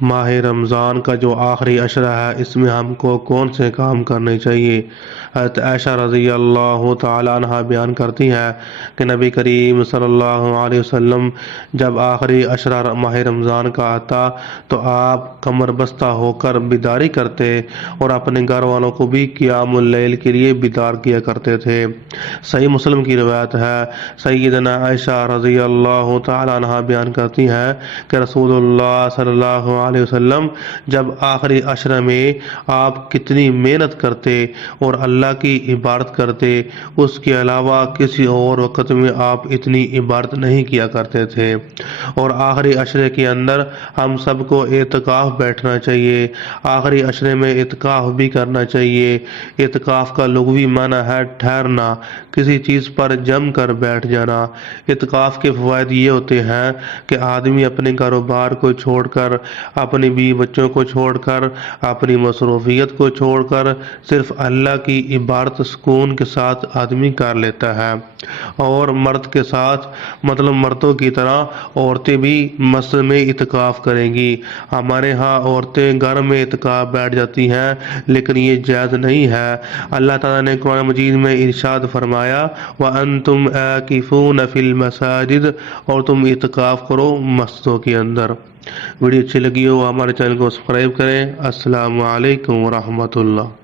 ماہ رمضان کا جو آخری عشرہ ہے اس میں ہم کو کون سے کام کرنے چاہیے؟ حضرت عائشہ رضی اللہ تعالی عنہ بیان کرتی ہیں کہ نبی کریم صلی اللہ علیہ وسلم جب آخری عشرہ ماہ رمضان کا آتا تو آپ کمر بستہ ہو کر بیداری کرتے اور اپنے گھر والوں کو بھی قیام اللیل کے لیے بیدار کیا کرتے تھے۔ صحیح مسلم کی روایت ہے، سیدنا عائشہ رضی اللہ تعالی عنہ بیان کرتی ہیں کہ رسول اللہ صلی اللہ علیہ وسلم جب آخری عشرہ میں آپ کتنی محنت کرتے اور اللہ کی عبادت کرتے، اس کے علاوہ کسی اور وقت میں آپ اتنی عبادت نہیں کیا کرتے تھے۔ اور آخری عشرے کے اندر ہم سب کو اعتکاف بیٹھنا چاہیے، آخری عشرے میں اعتکاف بھی کرنا چاہیے۔ اعتکاف کا لغوی معنی ہے ٹھہرنا، کسی چیز پر جم کر بیٹھ جانا۔ اعتکاف کے فوائد یہ ہوتے ہیں کہ آدمی اپنے کاروبار کو چھوڑ کر، اپنی بیوی بچوں کو چھوڑ کر، اپنی مصروفیت کو چھوڑ کر صرف اللہ کی عبادت سکون کے ساتھ آدمی کر لیتا ہے۔ اور مرد کے ساتھ مطلب مردوں کی طرح عورتیں بھی مسجد میں اعتکاف کریں گی۔ ہمارے ہاں عورتیں گھر میں اعتکاف بیٹھ جاتی ہیں لیکن یہ جائز نہیں ہے۔ اللہ تعالیٰ نے قرآن مجید میں ارشاد فرمایا وَأَنْتُمْ عَاكِفُونَ فِي الْمَسَاجِدِ، اور تم اعتکاف کرو مسجدوں کے اندر۔ ویڈیو اچھی لگی ہو ہمارے چینل کو سبسکرائب کریں۔ السلام علیکم ورحمۃ اللہ۔